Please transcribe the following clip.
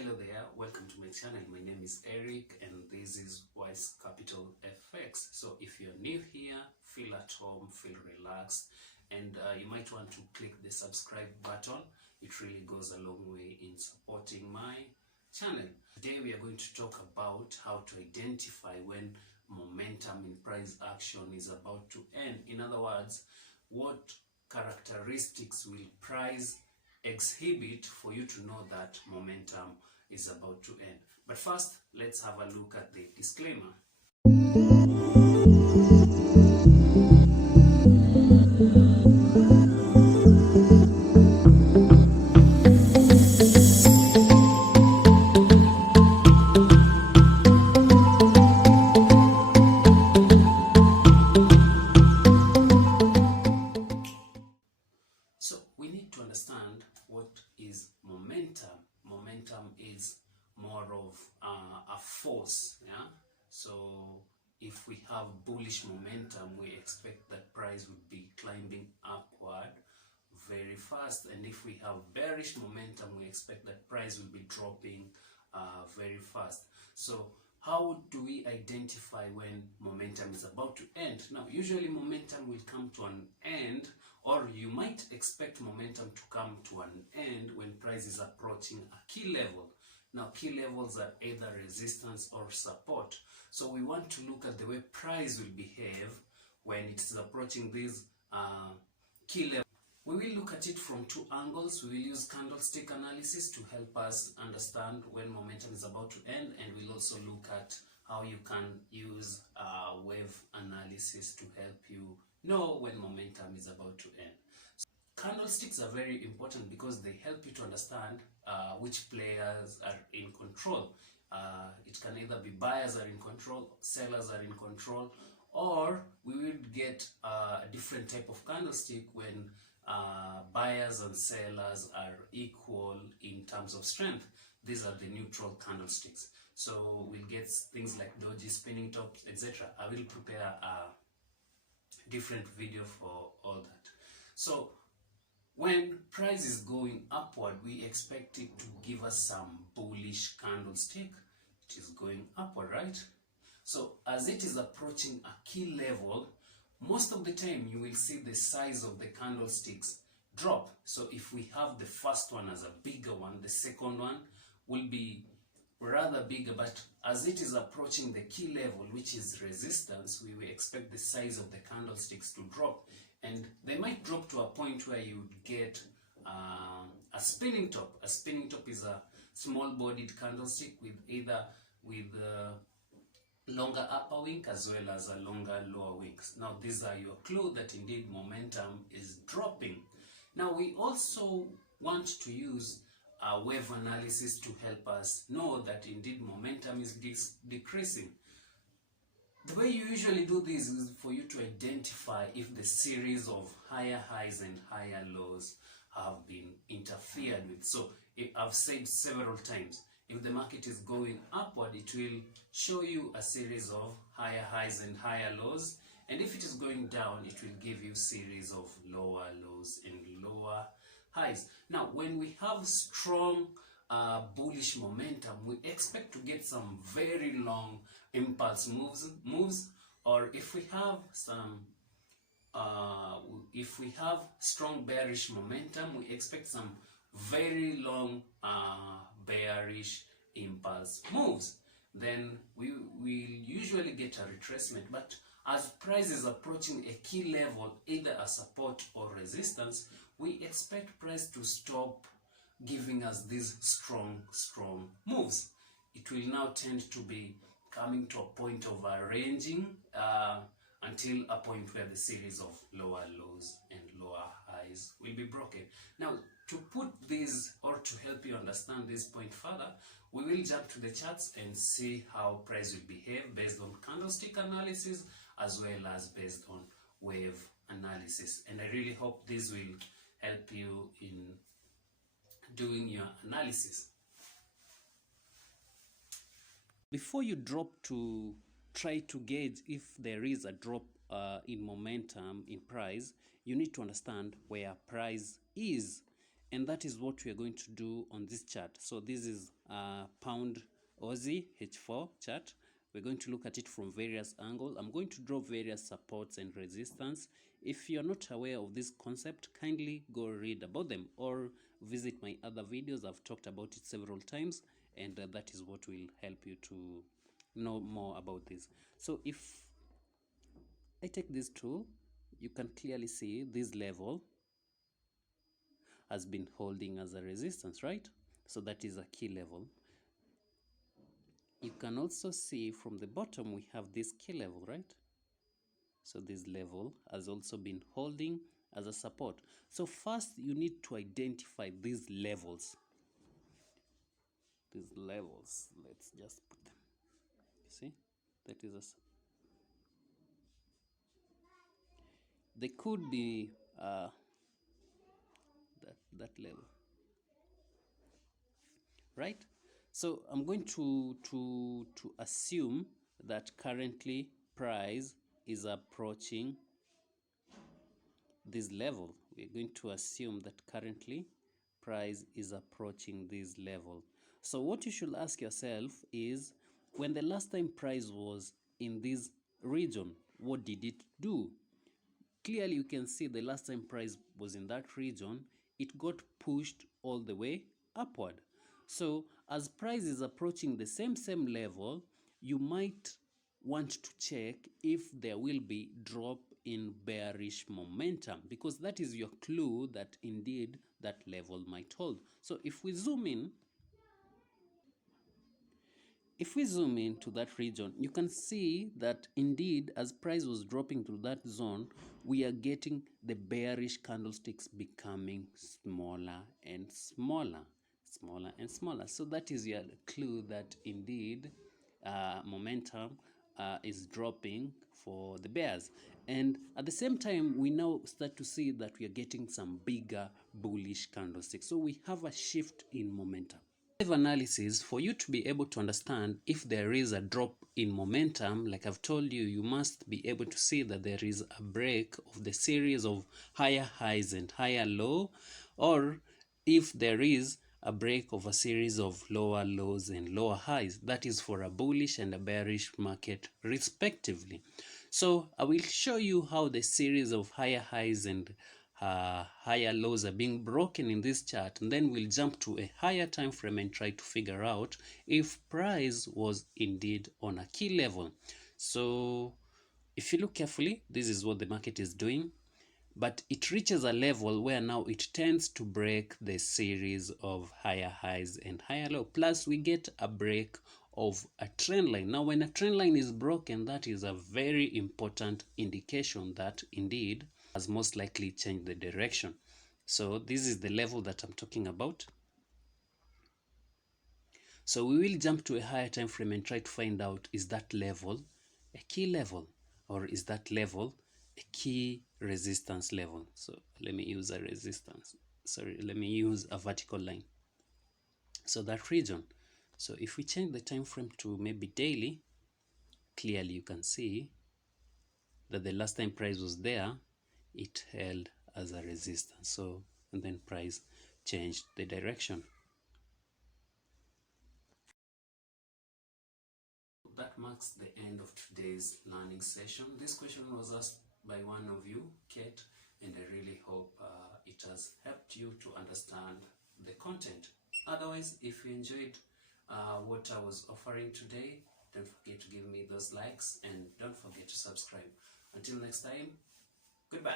Hello there, welcome to my channel. My name is Eric and this is Wise Capital FX. So if you're new here, feel at home, feel relaxed, and you might want to click the subscribe button. It really goes a long way in supporting my channel. Today we are going to talk about how to identify when momentum in price action is about to end. In other words, what characteristics will price exhibit for you to know that momentum is about to end. But first, let's have a look at the disclaimer. So we need to understand what is momentum. Momentum is more of a force, yeah? So if we have bullish momentum, we expect that price would be climbing upward very fast, and if we have bearish momentum, we expect that price will be dropping very fast. So how do we identify when momentum is about to end? Now, usually momentum will come to an end, or you might expect momentum to come to an end when price is approaching a key level. Now, key levels are either resistance or support. So we want to look at the way price will behave when it is approaching these key levels. We will look at it from two angles. We will use candlestick analysis to help us understand when momentum is about to end, and we'll also look at how you can use wave analysis to help you know when momentum is about to end. So, candlesticks are very important because they help you to understand which players are in control. It can either be buyers are in control, sellers are in control, or we will get a different type of candlestick when buyers and sellers are equal in terms of strength. These are the neutral candlesticks. So we'll get things like doji, spinning tops, etc. I will prepare a different video for all that. So when price is going upward, we expect it to give us some bullish candlestick. It is going upward, right? So as it is approaching a key level, most of the time you will see the size of the candlesticks drop. So if we have the first one as a bigger one, the second one will be rather bigger, but as it is approaching the key level, which is resistance, we will expect the size of the candlesticks to drop, and they might drop to a point where you would get a spinning top. A spinning top is a small bodied candlestick with longer upper wing as well as a longer lower wings. Now these are your clue that indeed momentum is dropping. Now we also want to use a wave analysis to help us know that indeed momentum is decreasing. The way you usually do this is for you to identify if the series of higher highs and higher lows have been interfered with. So I've said several times, if the market is going upward, it will show you a series of higher highs and higher lows. And if it is going down, it will give you a series of lower lows and lower highs. Now, when we have strong bullish momentum, we expect to get some very long impulse moves, or if we have strong bearish momentum, we expect some very long bearish impulse moves. Then we will usually get a retracement, but as price is approaching a key level, either a support or resistance, we expect price to stop giving us these strong moves. It will now tend to be coming to a point of arranging until a point where the series of lower lows and lower highs will be broken. Now, to put this, or to help you understand this point further, we will jump to the charts and see how price will behave based on candlestick analysis as well as based on wave analysis. And I really hope this will help you in doing your analysis. Before you drop to try to gauge if there is a drop in momentum in price, you need to understand where price is. And that is what we are going to do on this chart. So this is pound Aussie H4 chart. We're going to look at it from various angles. I'm going to draw various supports and resistance. If you're not aware of this concept, kindly go read about them or visit my other videos. I've talked about it several times, and that is what will help you to know more about this. So if I take this tool, you can clearly see this level has been holding as a resistance, right? So that is a key level. You can also see from the bottom we have this key level, right? So this level has also been holding as a support. So first you need to identify these levels. These levels, let's just put them. See, that is they could be that level, right? So I'm going to assume that currently price is approaching this level. We're going to assume that currently price is approaching this level. So what you should ask yourself is, when the last time price was in this region, what did it do? Clearly you can see the last time price was in that region, it got pushed all the way upward. So as price is approaching the same level, you might want to check if there will be drop in bearish momentum, because that is your clue that indeed that level might hold. So if we zoom in, to that region, you can see that indeed as price was dropping to that zone, we are getting the bearish candlesticks becoming smaller and smaller, So that is your clue that indeed momentum is dropping for the bears. And at the same time, we now start to see that we are getting some bigger bullish candlesticks. So we have a shift in momentum. Analysis, for you to be able to understand if there is a drop in momentum, like I've told you, you must be able to see that there is a break of the series of higher highs and higher low, or if there is a break of a series of lower lows and lower highs. That is for a bullish and a bearish market respectively. So I will show you how the series of higher highs and higher lows are being broken in this chart, and then we'll jump to a higher time frame and try to figure out if price was indeed on a key level. So if you look carefully, this is what the market is doing, but it reaches a level where now it tends to break the series of higher highs and higher low, plus we get a break of a trend line. Now when a trend line is broken, that is a very important indication that indeed has most likely changed the direction. So this is the level that I'm talking about. So we will jump to a higher time frame and try to find out, is that level a key level, or is that level a key resistance level? So let me use a resistance. Sorry, let me use a vertical line. So that region. So if we change the time frame to maybe daily, clearly you can see that the last time price was there, it held as a resistance. So, and then price changed the direction. That marks the end of today's learning session. This question was asked by one of you, Kate, and I really hope it has helped you to understand the content. Otherwise, if you enjoyed what I was offering today, don't forget to give me those likes and don't forget to subscribe. Until next time, goodbye.